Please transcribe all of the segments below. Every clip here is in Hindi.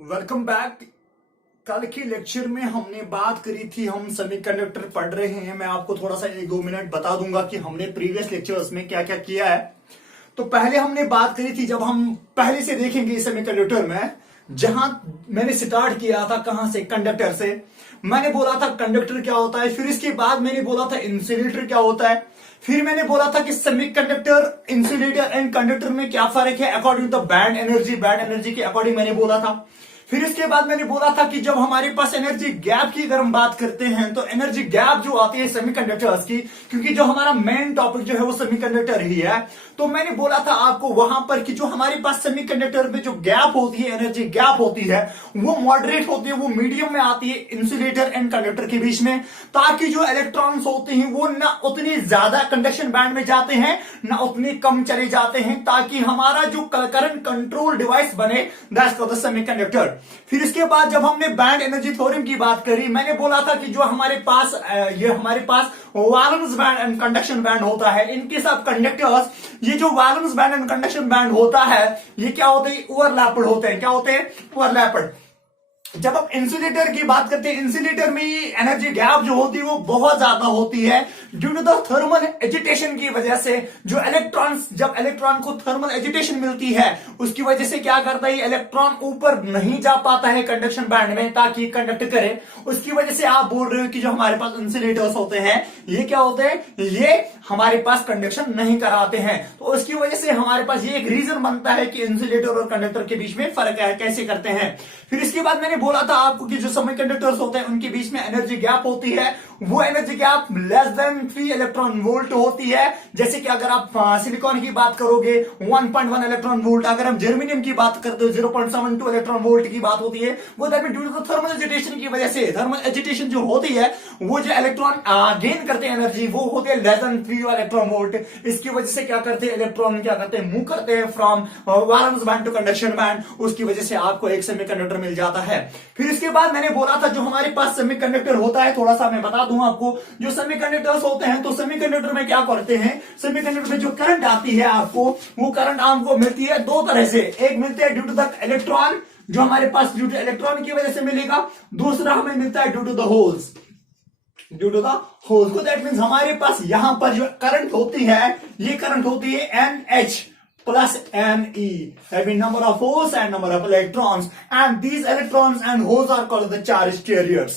Welcome back. कल की लेक्चर में हमने बात करी थी, हम सेमीकंडक्टर पढ़ रहे हैं। मैं आपको थोड़ा सा 1-2 मिनट बता दूंगा कि हमने प्रीवियस लेक्चर्स में क्या क्या किया है। तो पहले हमने बात करी थी, जब हम पहले से देखेंगे सेमीकंडक्टर में, जहां मैंने स्टार्ट किया था कहां से, कंडक्टर से। मैंने बोला था कंडक्टर क्या होता है, फिर इसके बाद मैंने बोला था इंसुलेटर क्या होता है, फिर मैंने बोला था कि सेमीकंडक्टर, इंसुलेटर एंड कंडक्टर में क्या फर्क है अकॉर्डिंग टू बैंड एनर्जी के अकॉर्डिंग मैंने बोला था। फिर इसके बाद मैंने बोला था कि जब हमारे पास एनर्जी गैप की अगर हम बात करते हैं तो एनर्जी गैप जो आती है सेमीकंडक्टर्स की, क्योंकि जो हमारा मेन टॉपिक जो है वो सेमीकंडक्टर ही है, तो मैंने बोला था आपको वहां पर कि जो हमारे पास सेमीकंडक्टर में जो गैप होती है, एनर्जी गैप होती है, वो मॉडरेट होती है, वो मीडियम में आती है इंसुलेटर एंड कंडक्टर के बीच में, ताकि जो इलेक्ट्रॉन्स होते हैं वो ना उतनी ज्यादा कंडक्शन बैंड में जाते हैं ना उतने कम चले जाते हैं, ताकि हमारा जो करंट कंट्रोल डिवाइस बने, दैट्स कॉल्ड द सेमीकंडक्टर। फिर इसके बाद जब हमने बैंड एनर्जी थ्योरम की बात करी, मैंने बोला था कि जो हमारे पास valence band and conduction band होता है, इनके साथ कंडक्टर्स, ये जो valence band and conduction band होता है, ये क्या होते हैं, ओवरलैप्ड होते हैं। क्या होते हैं? ओवरलैप्ड। जब हम इंसुलेटर की बात करते हैं, इंसुलेटर में एनर्जी गैप जो होती है वो बहुत ज्यादा होती है due to the thermal agitation की वजह से। जो इलेक्ट्रॉन्स, जब इलेक्ट्रॉन को थर्मल एजिटेशन मिलती है, उसकी वजह से क्या करता है, इलेक्ट्रॉन ऊपर नहीं जा पाता है कंडक्शन बैंड में ताकि कंडक्ट करे। उसकी वजह से आप बोल रहे हो कि जो हमारे पास इंसुलेटर्स होते हैं ये क्या होते हैं, ये हमारे पास कंडक्शन नहीं कराते हैं। तो उसकी वजह से हमारे पास ये एक रीजन बनता है कि इंसुलेटर और कंडक्टर के बीच में फर्क है, कैसे करते हैं। फिर इसके बाद मैंने बोला था आपको कि जो सेमीकंडक्टर्स होते हैं उनके बीच में एनर्जी गैप होती है, वो energy gap less than 3 electron volt होती है। जैसे कि अगर आप सिलिकॉन की बात करोगे 1.1 इलेक्ट्रॉन वोल्ट, अगर हम जर्मेनियम की बात करते हो 0.72 इलेक्ट्रॉन वोल्ट की बात होती है। वो that mean due to thermal agitation की वजह से, थर्मल एजिटेशन जो होती है, वो जो इलेक्ट्रॉन गेन करते हैं एनर्जी, वो होते हैं लेस देन 3 इलेक्ट्रॉन वोल्ट। इसकी वजह से क्या करते हैं, इलेक्ट्रॉन क्या करते हैं, मूव करते हैं from valence band to conduction band. उसकी वजह से आपको एक सेमीकंडक्टर मिल जाता है। फिर इसके बाद मैंने बोला था जो हमारे पास सेमीकंडक्टर होता है, थोड़ा सा मैं बता दूं आपको, जो सेमीकंडक्टर्स होते हैं, तो सेमीकंडक्टर में क्या करते हैं, सेमीकंडक्टर में जो करंट आती है आपको, वो करंट आपको मिलती है दो तरह से। एक मिलती है ड्यू टू द इलेक्ट्रॉन, जो हमारे पास ड्यू टू इलेक्ट्रॉन की वजह से मिलेगा। दूसरा हमें मिलता है due to the holes, due to the holes. तो दैट मींस हमारे पास यहां पर जो करंट होती है, ये करंट होती है NH plus Ne, that means number of holes and number of electrons, and these electrons and holes are called the charge carriers.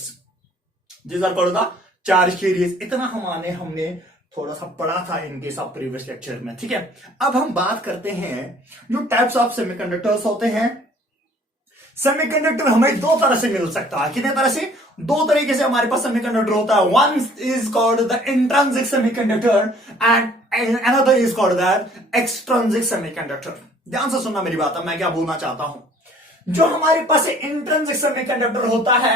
These are called the charge carriers. इतना हमने थोड़ा सा पढ़ा था इनके सब प्रीवियस लेक्चर में, ठीक है। अब हम बात करते हैं जो टाइप्स ऑफ सेमीकंडक्टर्स होते हैं। सेमीकंडक्टर हमें दो तरह से मिल सकता है। कितने तरह से? दो तरीके से हमारे पास सेमीकंडक्टर होता है। One is called the intrinsic semiconductor and another is called the extrinsic semiconductor. ध्यान से सुनना मेरी बात है, मैं क्या बोलना चाहता हूं। जो हमारे पास इंट्रिंसिक सेमीकंडक्टर होता है,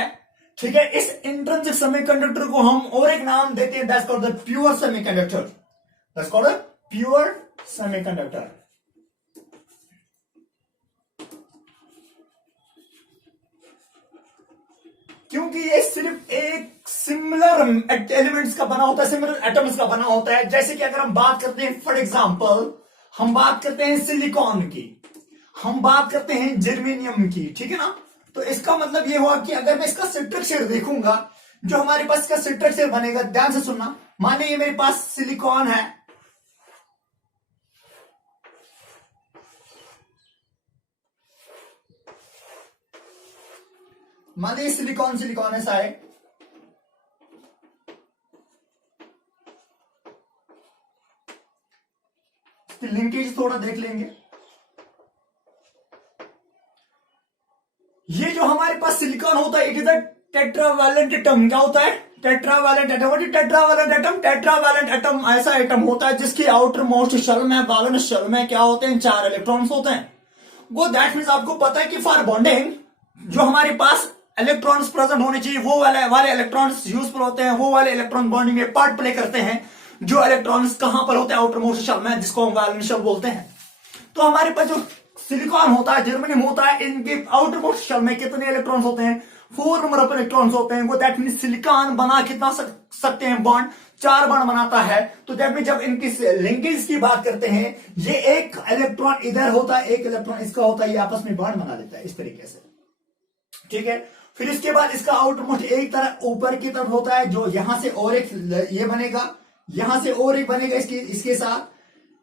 ठीक है, इस इंट्रिंसिक सेमीकंडक्टर को हम और एक नाम देते हैं, that's called the pure semiconductor. That's called the pure semiconductor. क्योंकि ये सिर्फ एक सिमिलर एलिमेंट्स का बना होता है, सिमिलर एटम्स का बना होता है। जैसे कि अगर हम बात करते हैं, फॉर एग्जांपल हम बात करते हैं सिलिकॉन की, हम बात करते हैं जर्मेनियम की, ठीक है ना। तो इसका मतलब ये हुआ कि अगर मैं इसका स्ट्रक्चर देखूंगा, जो हमारे पास इसका स्ट्रक्चर बनेगा, ध्यान से सुनना। मान लीजिए मेरे पास सिलिकॉन है, मान लीजिए सिलिकॉन ऐसा है, इसकी लिंकेज थोड़ा देख लेंगे। ये जो हमारे पास सिलिकॉन होता है, it is a tetravalent atom. क्या होता है? Tetravalent atom. What is tetravalent atom? Tetravalent atom ऐसा एटम होता है जिसकी आउटर मोस्ट शेल में, वैलेंस शेल में क्या होते हैं, 4 इलेक्ट्रॉन्स होते हैं। वो दैट मींस आपको पता है कि फॉर बॉन्डिंग जो हमारे पास इलेक्ट्रॉन्स प्रेजेंट होने चाहिए, वो वाले इलेक्ट्रॉन्स यूजफुल होते हैं, वो वाले इलेक्ट्रॉन बॉन्डिंग में पार्ट प्ले करते हैं। जो इलेक्ट्रॉन्स कहां पर होते हैं, आउटर मोस्ट शेल में, जिसको हम वैलेंस शेल बोलते हैं। तो हमारे पास जो सिलिकॉन होता है, जर्मेनियम होता है, इनके आउटर मोस्ट शेल में कितने इलेक्ट्रॉन्स होते हैं? 4 नंबर ऑफ इलेक्ट्रॉन्स होते हैं। वो दैट मीन सिलिकॉन बना कितना सकते हैं बॉन्ड? 4 बॉन्ड बनाता है। तो दैट मीन जब इनकी लिंकेज की बात करते हैं, ये एक इलेक्ट्रॉन इधर होता है, एक इलेक्ट्रॉन इसका होता है, ये आपस में बॉन्ड बना लेता है इस तरीके से। ठीक है। फिर इसके बाद इसका आउटरमोस्ट एक तरफ ऊपर की तरफ होता है, जो यहां से और एक ये बनेगा, यहां से और एक बनेगा इसके साथ।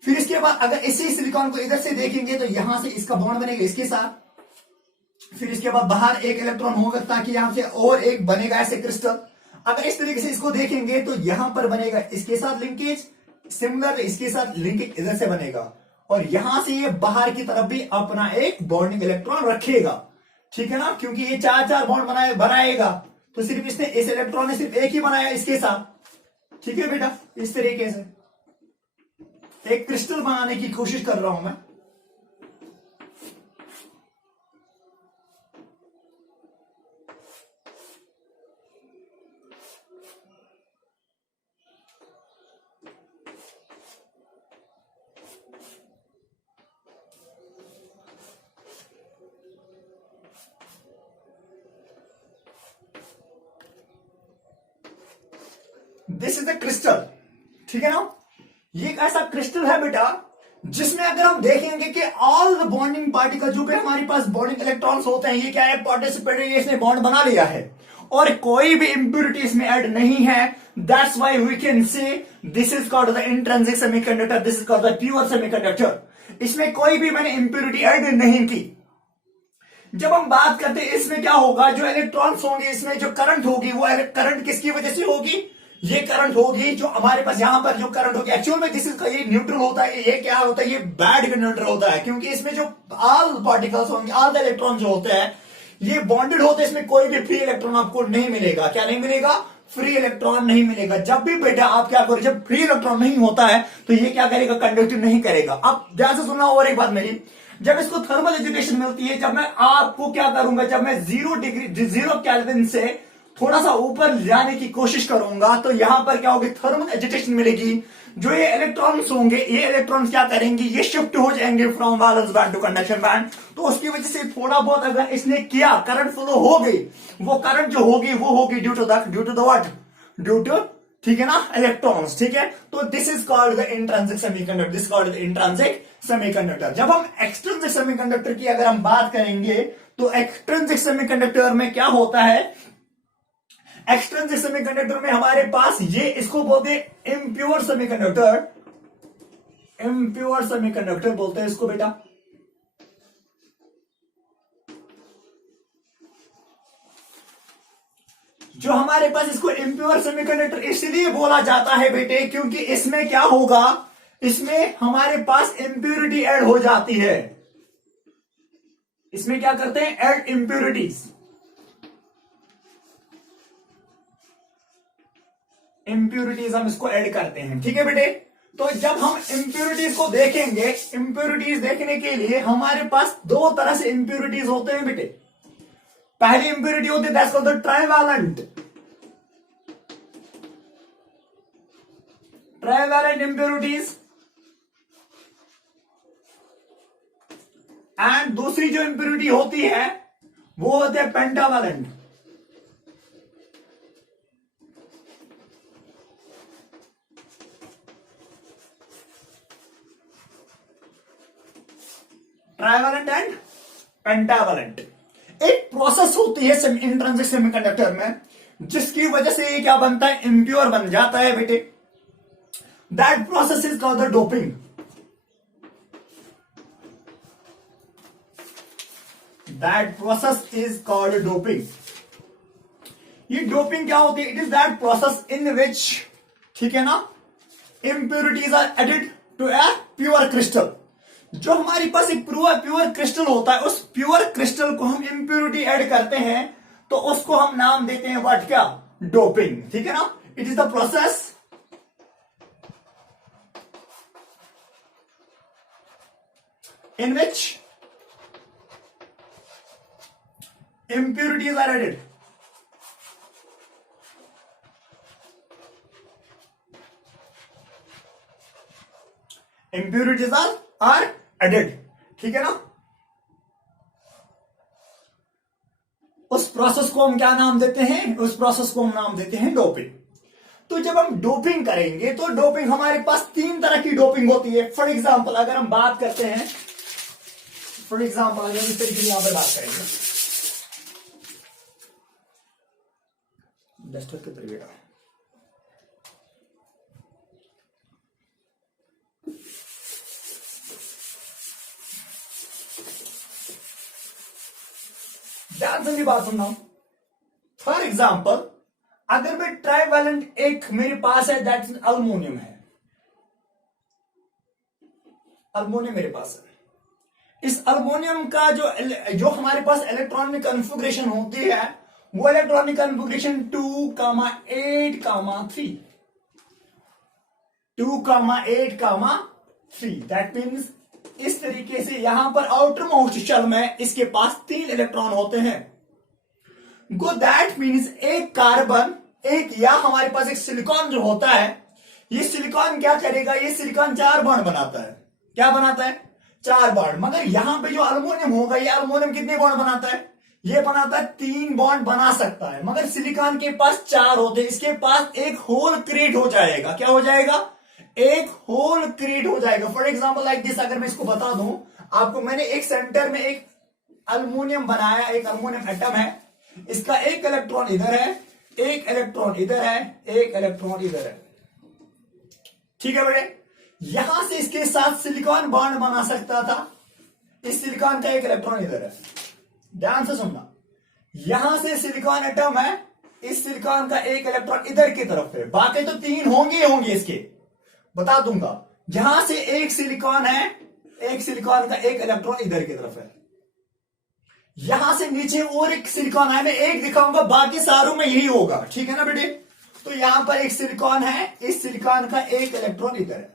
फिर इसके बाद अगर इसी सिलिकॉन को इधर से देखेंगे तो यहां से इसका बॉन्ड बनेगा इसके साथ। फिर इसके बाद बाहर एक इलेक्ट्रॉन होगा ताकि यहां से और एक बनेगा ऐसे क्रिस्टल। अगर इस तरीके से इसको देखेंगे तो यहां पर बनेगा इसके साथ लिंकेज, सिमिलर इसके साथ लिंकेज इधर से बनेगा, और यहां से ये बाहर की तरफ भी अपना एक बॉन्डिंग इलेक्ट्रॉन रखेगा, ठीक है ना, क्योंकि ये चार चार बॉन्ड बनाएगा, तो सिर्फ इसने इस इलेक्ट्रॉन ने सिर्फ एक ही बनाया इसके साथ। ठीक है बेटा, इस तरीके से एक क्रिस्टल बनाने की कोशिश कर रहा हूं मैं। दिस इज द क्रिस्टल, ठीक है ना। ये एक ऐसा क्रिस्टल है बेटा जिसमें अगर हम देखेंगे कि ऑल द बॉन्डिंग पार्टिकल, जो कि हमारे पास बॉन्डिंग इलेक्ट्रॉन्स होते हैं, ये क्या है, पार्टिसिपेट, इसने बॉन्ड बना लिया है और कोई भी इंप्यूरिटी इसमें ऐड नहीं है। That's why we can say this is called the intrinsic semiconductor, this is called the pure semiconductor. इसमें कोई भी मैंने इंप्यूरिटी ऐड नहीं की। जब हम बात करते हैं इसमें क्या होगा, जो इलेक्ट्रॉन्स होंगे, इसमें जो करंट होगी, वो करंट किसकी वजह से होगी, ये करंट होगी जो हमारे पास यहां पर जो करंट होगी, एक्चुअल में दिस इज का ये न्यूट्रल होता है, ये क्या होता है, ये बैड कंडक्टर होता है, क्योंकि इसमें जो ऑल पार्टिकल्स होंगे, ऑल द इलेक्ट्रॉन जो होते हैं, ये बॉन्डेड होते हैं, इसमें कोई भी फ्री इलेक्ट्रॉन आपको नहीं मिलेगा। क्या नहीं मिलेगा, फ्री इलेक्ट्रॉन नहीं मिलेगा। जब भी बेटा आप क्या करो, जब फ्री इलेक्ट्रॉन नहीं होता है तो ये क्या करेगा, कंडक्टिव नहीं करेगा। अब ध्यान से सुनना और एक बात मेरी, जब इसको थर्मल एजुकेशन मिलती है, जब मैं आपको क्या करूंगा, जब मैं 0 केल्विन से थोड़ा सा ऊपर जाने की कोशिश करूंगा, तो यहां पर क्या होगी, थर्मल एजिटेशन मिलेगी। जो ये इलेक्ट्रॉन्स होंगे, ये इलेक्ट्रॉन्स क्या करेंगे, ये शिफ्ट हो जाएंगे from valence band to conduction band. तो उसकी वजह से थोड़ा बहुत अगर इसने किया, करंट फ्लो हो गई, वो करंट जो होगी वो होगी due to the what, due to, ठीक है ना, इलेक्ट्रॉन्स। ठीक है, तो this is called the intrinsic semiconductor, this called the intrinsic semiconductor. जब हम एक्सट्रिंसिक सेमीकंडक्टर की अगर हम बात करेंगे, तो एक्सट्रिंसिक सेमीकंडक्टर में क्या होता है, एक्सट्रिंसिक सेमीकंडक्टर में हमारे पास ये, इसको बोलते हैं इम्प्योर सेमीकंडक्टर, इम्प्योर सेमीकंडक्टर बोलते हैं इसको बेटा। जो हमारे पास इसको इम्प्योर सेमीकंडक्टर इसलिए बोला जाता है बेटे, क्योंकि इसमें क्या होगा, इसमें हमारे पास इंप्यूरिटी ऐड हो जाती है। इसमें क्या करते हैं, ऐड इंप्यूरिटीज, इंप्यूरिटीज हम इसको ऐड करते हैं। ठीक है बेटे, तो जब हम इंप्यूरिटीज को देखेंगे, इंप्यूरिटीज देखने के लिए हमारे पास दो तरह से इंप्यूरिटीज होते हैं बेटे। पहली इंप्यूरिटी होती है that's called the trivalent, trivalent impurities, and दूसरी जो इंप्यूरिटी होती है वो होते हैं पेंटावैलेंट। Trivalent and pentavalent. एक प्रोसेस होती है इंट्रिंसिक सेमीकंडक्टर में, जिसकी वजह से ये क्या बनता है, इंप्योर बन जाता है बेटे। That process is called the doping. That process is called doping. ये डोपिंग क्या होती है, it is that process in which, ठीक है ना, impurities are added to a pure crystal. जो हमारे पास एक प्योर क्रिस्टल होता है, उस प्योर क्रिस्टल को हम इंप्योरिटी ऐड करते हैं, तो उसको हम नाम देते हैं व्हाट, क्या, डोपिंग। ठीक है ना, it is the process in which impurities are added, impurities are added, ठीक है ना। उस प्रोसेस को हम क्या नाम देते हैं, उस प्रोसेस को हम नाम देते हैं डोपिंग। तो जब हम डोपिंग करेंगे, तो डोपिंग हमारे पास तीन तरह की डोपिंग होती है। फॉर एग्जाम्पल अगर हम बात करते हैं, फॉर एग्जाम्पल अगर इस तरीके से यहां पर बात करेंगे, डस्टर किधर गया? ध्यान से बात सुनना। फॉर एग्जाम्पल, अगर मैं ट्राइवैलेंट एक मेरे पास है, दैट इज अल्मोनियम है, अल्मोनियम मेरे पास है। इस अल्मोनियम का जो हमारे पास इलेक्ट्रॉनिक कॉन्फ़िगरेशन होती है, वो इलेक्ट्रॉनिक कॉन्फ़िगरेशन 2,8,3, 2,8,3। दैट मीन्स इस तरीके से यहां पर आउटर मोस्ट शेल में इसके पास 3 इलेक्ट्रॉन होते हैं। गो दैट मीन्स एक कार्बन, एक या हमारे पास एक सिलिकॉन जो होता है, ये सिलिकॉन क्या करेगा, ये सिलिकॉन 4 बॉन्ड बनाता है। क्या बनाता है? 4 बॉन्ड। मगर यहां पे जो अल्मोनियम होगा, ये अल्मोनियम कितने बॉन्ड बनाता है? ये बनाता है 3 बॉन्ड बना सकता है। मगर सिलिकॉन के पास 4 होते हैं, इसके पास एक होल क्रिएट हो जाएगा। क्या हो जाएगा? एक होल क्रिएट हो जाएगा। फॉर एग्जाम्पल लाइक दिस, अगर मैं इसको बता दूं आपको, मैंने एक सेंटर में एक अल्मोनियम बनाया, एक अल्मोनियम एटम है, इसका एक इलेक्ट्रॉन इधर है, एक इलेक्ट्रॉन इधर है, एक इलेक्ट्रॉन इधर है। ठीक है बेटे, यहां से इसके साथ सिलिकॉन बॉन्ड बना सकता था। इस सिलिकॉन का एक इलेक्ट्रॉन इधर है, ध्यान से सुनना। यहां से सिलिकॉन एटम है, इस सिलिकॉन का एक इलेक्ट्रॉन इधर की तरफ है, बाकी तो 3 होंगे इसके, बता दूंगा। जहां से एक सिलिकॉन है, एक सिलिकॉन का एक इलेक्ट्रॉन इधर की तरफ है। यहां से नीचे और एक सिलिकॉन है, मैं एक दिखाऊंगा, बाकी सारों में यही होगा। ठीक है ना बेटे? तो यहां पर एक सिलिकॉन है, इस सिलिकॉन का एक इलेक्ट्रॉन इधर है,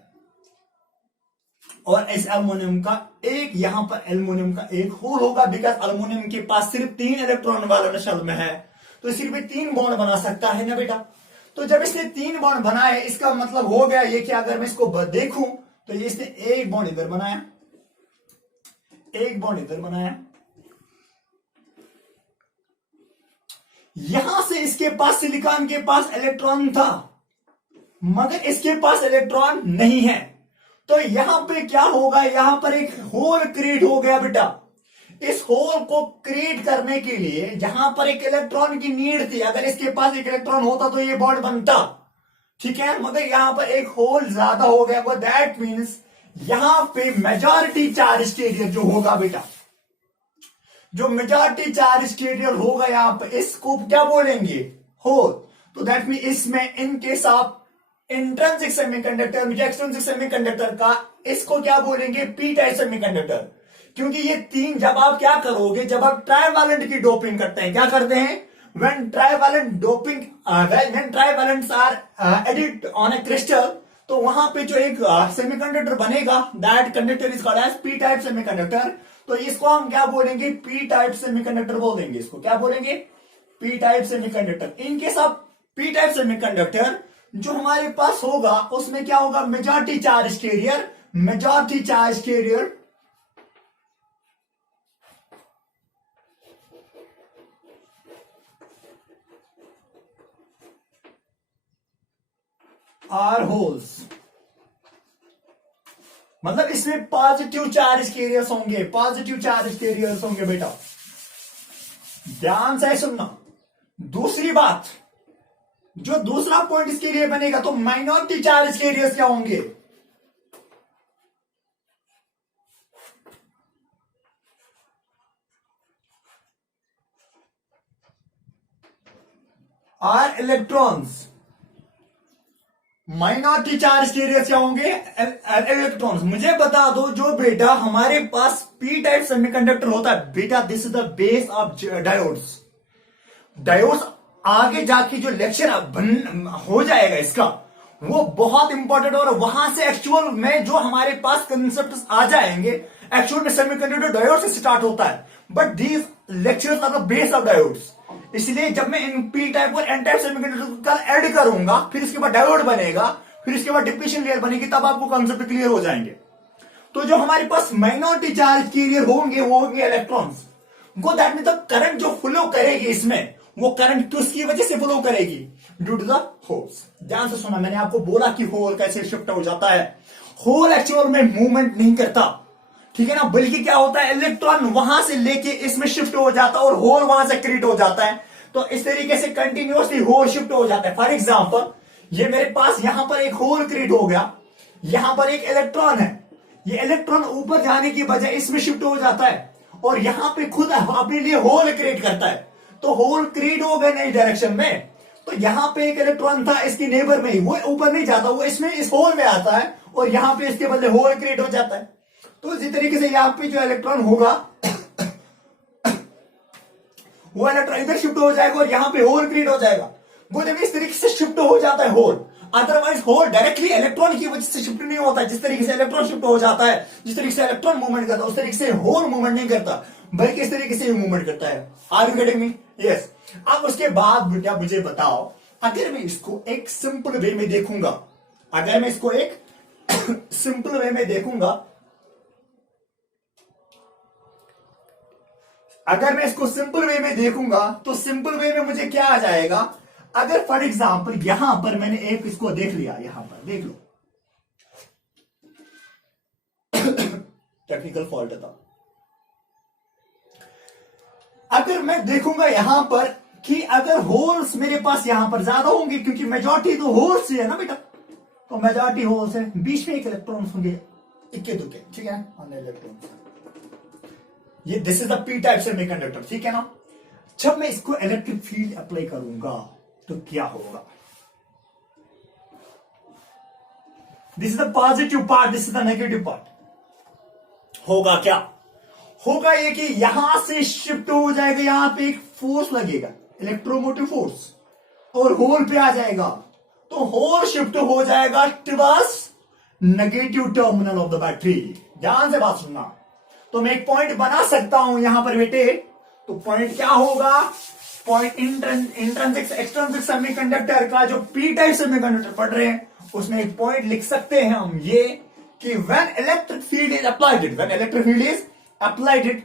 और इस अल्मोनियम का एक, यहां पर एल्युमिनियम का एक होल होगा, बिकॉज अल्मोनियम के पास सिर्फ 3 इलेक्ट्रॉन वाला शेल में है, तो सिर्फ 3 बॉन्ड बना सकता है ना बेटा। तो जब इसने 3 बॉन्ड बनाए, इसका मतलब हो गया ये कि अगर मैं इसको देखूं तो ये इसने एक बॉन्ड इधर बनाया, एक बॉन्ड इधर बनाया, यहां से इसके पास सिलिकॉन के पास इलेक्ट्रॉन था, मगर इसके पास इलेक्ट्रॉन नहीं है। तो यहां पे क्या होगा, यहां पर एक होल क्रिएट हो गया बेटा। इस होल को क्रिएट करने के लिए जहां पर एक इलेक्ट्रॉन की नीड थी, अगर इसके पास एक इलेक्ट्रॉन होता तो ये बॉन्ड बनता, ठीक है, मगर यहां पर एक होल ज्यादा हो गया। वो दैट मीन्स यहां पे मेजॉरिटी चार्ज कैरियर जो होगा बेटा, जो मेजॉरिटी चार्ज कैरियर होगा यहां पर, इसको क्या बोलेंगे? होल। तो दैट मीन इसमें इनके साथ इंट्रिंसिक सेमीकंडक्टर, जो एक्सट्रिंसिक सेमीकंडक्टर का, इसको क्या बोलेंगे? P type semiconductor. क्योंकि ये 3 जब आप क्या करोगे, जब आप ट्राइवैलेंट की डोपिंग करते हैं, क्या करते हैं? when trivalents are added on a crystal, तो वहां पे जो एक सेमीकंडक्टर बनेगा, that conductor is called as P type semiconductor. तो इसको हम क्या बोलेंगे? पी टाइप सेमीकंडक्टर बोलेंगे। इसको क्या बोलेंगे? P type semiconductor. इनके साथ पी टाइप सेमीकंडक्टर जो हमारे पास होगा, उसमें क्या होगा? Majority charge carrier, majority charge carrier are holes, मतलब इसमें पॉजिटिव चार्ज कैरियर्स होंगे, पॉजिटिव चार्ज कैरियर्स होंगे बेटा, ध्यान से सुनना। दूसरी बात, जो दूसरा पॉइंट इसके लिए बनेगा, तो माइनॉरिटी चार्ज कैरियर्स क्या होंगे? Are electrons. Minority charge carriers क्या होंगे? इलेक्ट्रॉन्स। मुझे बता दो, जो बेटा हमारे पास पी टाइप सेमीकंडक्टर होता है बेटा, this is the base of diodes. Diodes आगे जाके जो लेक्चर हो जाएगा इसका, वो बहुत इंपॉर्टेंट, और वहां से एक्चुअल में जो हमारे पास कंसेप्ट आ जाएंगे, एक्चुअल में सेमीकंडक्टर डायोड से स्टार्ट होता है, but these lectures are the base of diodes. इसलिए जब मैं इन पी टाइप और एन टाइप सेमीकंडक्टर का ऐड करूंगा, फिर इसके बाद डायोड बनेगा, फिर इसके बाद डिप्लीशन लेयर बनेगी, तब आपको कॉन्सेप्ट क्लियर हो जाएंगे। तो जो हमारे पास माइनॉरिटी चार्ज कैरियर होंगे, वो होंगे electrons. Go that mean the current जो फ्लो करेगी इसमें, वो करंट किसकी वजह से फ्लो करेगी? Due to the holes. ध्यान से सुना, मैंने आपको बोला कि होल कैसे शिफ्ट हो जाता है। होल एक्चुअल में मूवमेंट नहीं करता, ठीक है ना, बल्कि क्या होता है, इलेक्ट्रॉन वहां से लेके इसमें शिफ्ट हो जाता है और होल वहां से क्रिएट हो जाता है। तो इस तरीके से कंटिन्यूअसली होल शिफ्ट हो जाता है। फॉर एग्जाम्पल ये मेरे पास यहां पर एक होल क्रिएट हो गया, यहां पर एक इलेक्ट्रॉन है, ये इलेक्ट्रॉन ऊपर जाने की बजाय इसमें शिफ्ट हो जाता है और यहां पे खुद अपने लिए होल क्रिएट करता है। तो होल क्रिएट हो गए नई डायरेक्शन में, तो यहां पे एक इलेक्ट्रॉन था इसकी नेबर में ही, वो ऊपर नहीं जाता, वो इसमें इस होल में आता है और यहां पे इसके बदले होल क्रिएट हो जाता है। तो इसी तरीके से यहां पे जो इलेक्ट्रॉन होगा वो इलेक्ट्रॉन इधर शिफ्ट हो जाएगा और यहां पे होल क्रिएट हो जाएगा। वो जब इस तरीके से शिफ्ट हो जाता है hole, otherwise hole directly electron की वजह से शिफ्ट नहीं होता है। जिस तरीके से इलेक्ट्रॉन शिफ्ट हो जाता है, जिस तरीके से इलेक्ट्रॉन मूवमेंट करता है, उस तरीके से होल मूवमेंट नहीं करता, बल्कि इस तरीके से मूवमेंट करता है। Are you getting me? Yes. अब उसके बाद बेटा मुझे बताओ, अगर मैं इसको एक सिंपल वे में देखूंगा, अगर मैं इसको एक सिंपल वे में देखूंगा, अगर मैं इसको सिंपल वे में देखूंगा तो सिंपल वे में मुझे क्या आ जाएगा? अगर फॉर एग्जाम्पल यहां पर मैंने एक इसको देख लिया, यहां पर देख लो टेक्निकल फॉल्ट था। अगर मैं देखूंगा यहां पर कि अगर होल्स मेरे पास यहां पर ज्यादा होंगे, क्योंकि मेजॉरिटी तो होल्स है ना बेटा, तो मेजॉरिटी होल्स है, बीच में एक इलेक्ट्रॉन्स होंगे इक्के दुक्के, ठीक है, इलेक्ट्रॉन्स। ये this is the P type semiconductor, ठीक है ना। जब मैं इसको इलेक्ट्रिक फील्ड अप्लाई करूंगा तो क्या होगा? This is the positive part, this is the negative part. होगा क्या? होगा ये कि यहां से शिफ्ट हो जाएगा, यहां पे एक फोर्स लगेगा, इलेक्ट्रोमोटिव फोर्स, और होल पे आ जाएगा, तो होल शिफ्ट हो जाएगा towards negative terminal of the battery. ध्यान से बात सुनना। तो मैं एक पॉइंट बना सकता हूं यहां पर बेटे, तो पॉइंट क्या होगा? पॉइंट इंट्रिंसिक एक्सट्रिंसिक सेमीकंडक्टर का जो पी टाइप सेमीकंडक्टर पढ़ रहे हैं उसमें एक पॉइंट लिख सकते हैं हम ये कि when electric field is applied, when electric field is applied,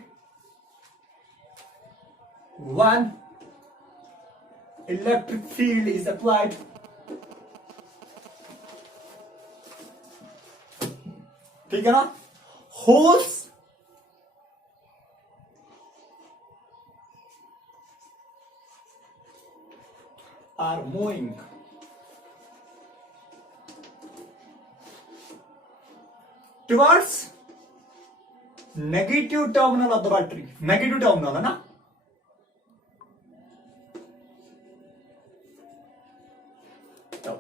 when electric field is applied, ठीक है ना, holes are moving towards negative terminal of the battery, negative terminal है ना। तो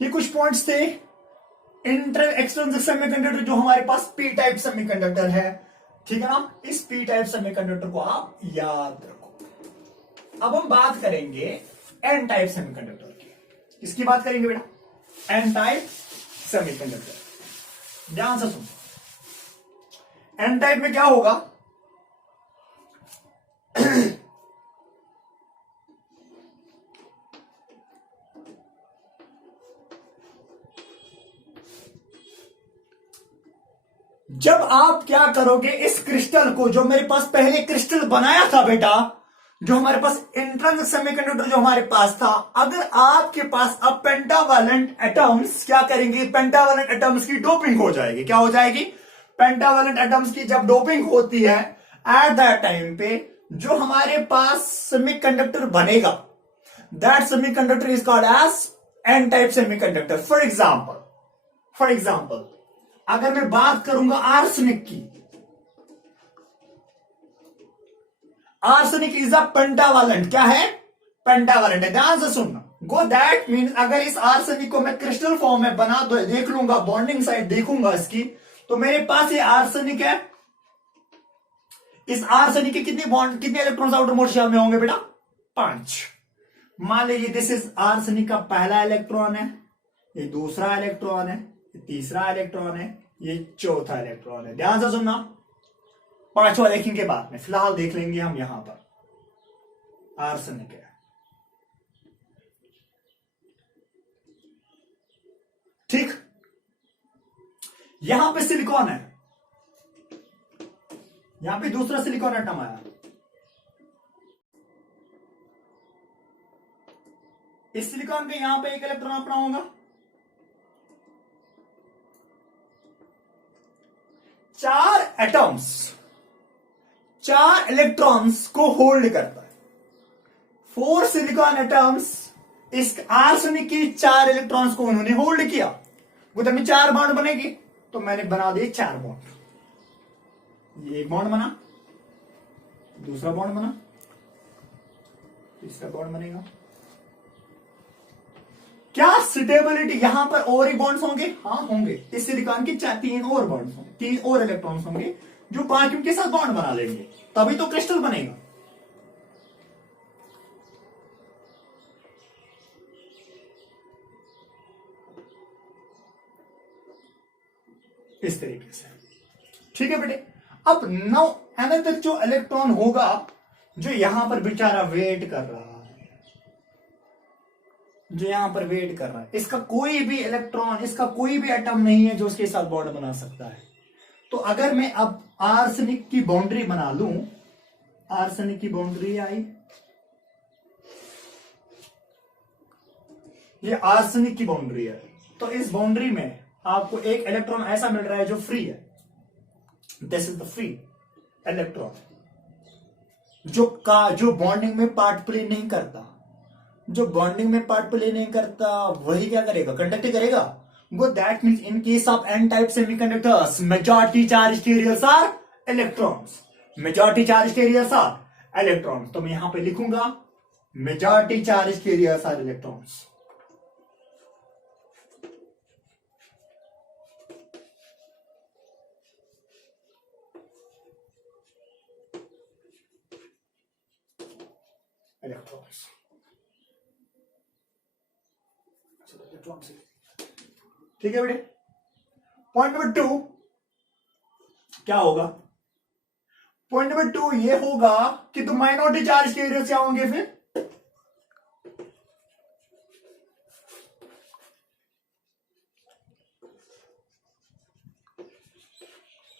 ये कुछ पॉइंट्स थे एक्सट्रिंसिक सेमीकंडक्टर जो हमारे पास पी टाइप सेमीकंडक्टर है, ठीक है ना। इस पी टाइप सेमीकंडक्टर को आप याद रखो। अब हम बात करेंगे एन टाइप सेमीकंडक्टर की। किसकी बात करेंगे बेटा? N type semiconductor. ध्यान से सुनो, एन टाइप में क्या होगा? जब आप क्या करोगे, इस क्रिस्टल को, जो मेरे पास पहले क्रिस्टल बनाया था बेटा, जो हमारे पास इंट्रिंसिक सेमीकंडक्टर जो हमारे पास था, अगर आपके पास अब पेंटावैलेंट एटम्स क्या करेंगे? पेंटावैलेंट एटम्स की डोपिंग हो जाएगी। क्या हो जाएगी? पेंटावैलेंट एटम्स की जब डोपिंग होती है, एट दैट टाइम पे जो हमारे पास सेमीकंडक्टर बनेगा, that semiconductor is called as N type semiconductor. For example अगर मैं बात करूंगा आर्सेनिक की, आर्सेनिक इज अ पेंटावैलेंट। क्या है? पेंटावैलेंट है। ध्यान से सुनना। गो दैट मीन्स अगर इस आर्सेनिक को मैं क्रिस्टल फॉर्म में बना दो, देख लूंगा, बॉन्डिंग साइड देखूंगा इसकी, तो मेरे पास ये आर्सेनिक है। इस आर्सेनिक के कितने इलेक्ट्रॉन्स आउटर मोस्ट शेल में होंगे बेटा? 5। मान लीजिए दिस इज आर्सेनिक का पहला इलेक्ट्रॉन है, ये दूसरा इलेक्ट्रॉन है, ये तीसरा इलेक्ट्रॉन है, ये चौथा इलेक्ट्रॉन है। ध्यान से सुनना, 5वां देखेंगे बाद में, फिलहाल देख लेंगे हम यहां पर आर्सेनिक है, ठीक। यहां पे सिलिकॉन है, यहां पे दूसरा सिलिकॉन एटम आया, इस सिलिकॉन के यहां पे एक इलेक्ट्रॉन अपना होगा, 4 एटम्स, 4 इलेक्ट्रॉन्स को होल्ड करता है। 4 सिलिकॉन एटम्स इस आर्सेनिक की 4 इलेक्ट्रॉन्स को उन्होंने होल्ड किया। वो में 4 बॉन्ड बनेगी, तो मैंने बना दिए 4 बॉन्ड। ये एक बॉन्ड बना, दूसरा बॉन्ड बना, तीसरा बॉन्ड बनेगा। क्या स्टेबिलिटी यहां पर और ही बॉन्ड्स होंगे? हाँ होंगे। इस सिलिकॉन के 3 और बॉन्ड्स होंगे, 3 और इलेक्ट्रॉन्स होंगे जो बाकियों के साथ बॉन्ड बना लेंगे, तभी तो क्रिस्टल बनेगा। इस तरीके से, ठीक है बेटे। अब नौ अनदर जो इलेक्ट्रॉन होगा जो यहां पर बेचारा वेट कर रहा है, जो यहां पर वेट कर रहा है, इसका कोई भी इलेक्ट्रॉन, इसका कोई भी एटम नहीं है जो उसके साथ बॉन्ड बना सकता है। तो अगर मैं अब आर्सेनिक की बाउंड्री बना लूं, आर्सेनिक की बाउंड्री आई, ये आर्सेनिक की बाउंड्री है, तो इस बाउंड्री में आपको एक इलेक्ट्रॉन ऐसा मिल रहा है जो फ्री है। This is the free electron, जो बॉन्डिंग में पार्ट प्ले नहीं करता। जो बॉन्डिंग में पार्ट प्ले नहीं करता वही क्या करेगा? कंडक्ट करेगा। वो that means in case of N type semiconductors majority charge carriers are electrons. Majority charge carriers are electrons. तो मैं यहां पे लिखूंगा majority charge carriers are electrons. Electrons, ठीक है बेटे। पॉइंट नंबर 2 क्या होगा? पॉइंट नंबर 2 ये होगा कि तो माइनॉरिटी चार्ज कैरियर्स क्या होंगे फिर?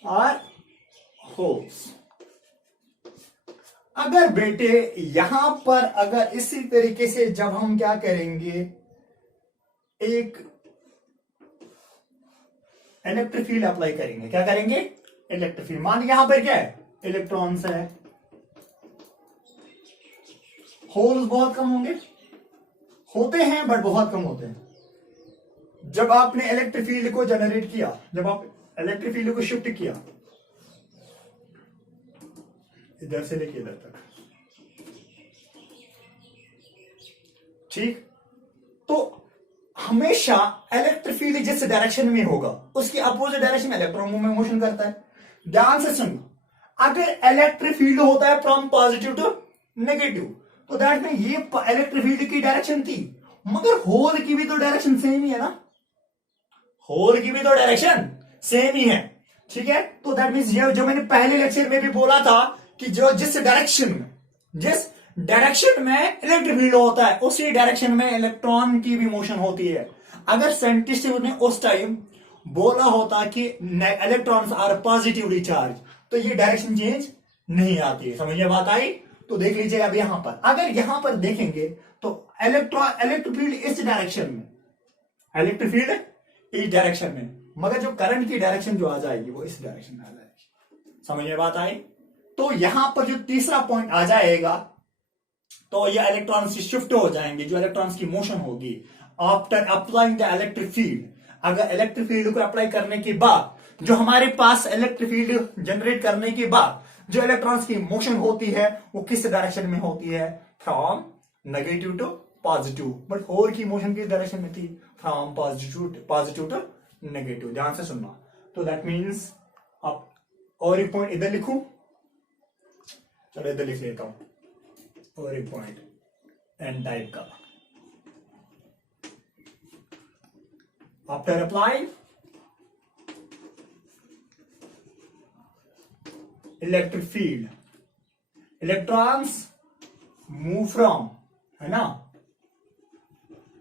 Are holes. अगर बेटे यहां पर अगर इसी तरीके से जब हम क्या करेंगे, एक इलेक्ट्रिक फील्ड अप्लाई करेंगे, क्या करेंगे? Electric field. मान यहां पर क्या है? इलेक्ट्रॉन्स है, होल्स बहुत कम होंगे, होते हैं बट बहुत कम होते हैं। जब आपने इलेक्ट्रिक फील्ड को जनरेट किया, जब आप इलेक्ट्रिक फील्ड को शिफ्ट किया इधर से लेके इधर तक, ठीक, तो हमेशा इलेक्ट्रिक फील्ड जिस डायरेक्शन में होगा उसकी अपोजिट डायरेक्शन में इलेक्ट्रॉन मूवमेंट मोशन करता है। ध्यान से सुनो, अगर इलेक्ट्रिक फील्ड होता है फ्रॉम पॉजिटिव टू नेगेटिव, तो दैट में ये इलेक्ट्रिक फील्ड की डायरेक्शन थी, मगर होल की भी तो डायरेक्शन सेम ही है ना, होल की भी तो डायरेक्शन सेम ही है, ठीक है। तो दैट मीन्स ये जो मैंने पहले लेक्चर में भी बोला था कि जो जिस डायरेक्शन में इलेक्ट्रिक फील्ड होता है उसी डायरेक्शन में इलेक्ट्रॉन की भी मोशन होती है। अगर साइंटिस्ट ने उस टाइम बोला होता कि इलेक्ट्रॉन्स आर पॉजिटिवली चार्ज, तो ये डायरेक्शन चेंज नहीं आती है। समझिए बात आई? तो देख लीजिए अब यहां पर, अगर यहां पर देखेंगे तो इलेक्ट्रिक फील्ड इस डायरेक्शन में, इलेक्ट्रिक फील्ड इस डायरेक्शन में, मगर जो करंट की डायरेक्शन जो आ जाएगी वो इस डायरेक्शन में आ जाएगी। समझिए बात आई? तो यहां पर जो तीसरा पॉइंट आ जाएगा, तो ये इलेक्ट्रॉन शिफ्ट हो जाएंगे, जो इलेक्ट्रॉन्स की मोशन होगी after applying the electric field. अगर इलेक्ट्रिक फील्ड को अप्लाई करने के बाद, जो हमारे पास इलेक्ट्रिक फील्ड जनरेट करने के बाद जो इलेक्ट्रॉन्स की मोशन होती है वो किस डायरेक्शन में होती है? From negative to positive. But hole की मोशन किस डायरेक्शन में थी? From positive to negative. ध्यान से सुनना। तो दैट मीन्स अब और एक पॉइंट इधर लिखूं, चलो इधर लिख लेता हूं और एक पॉइंट एन टाइप का। After applying electric field, electrons move from, है ना,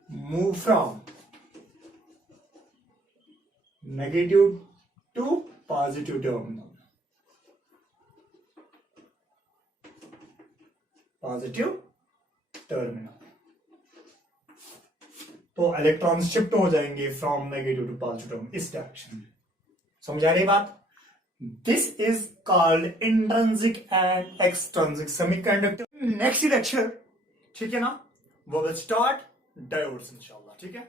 move from negative to positive terminal, positive terminal. तो इलेक्ट्रॉन्स शिफ्ट हो जाएंगे from negative to positive terminal इस डायरेक्शन में। समझ आ रही बात? This is called intrinsic and extrinsic semiconductor. Next lecture, ठीक है ना, वो विल स्टार्ट डायोड्स इंशाल्लाह, ठीक है।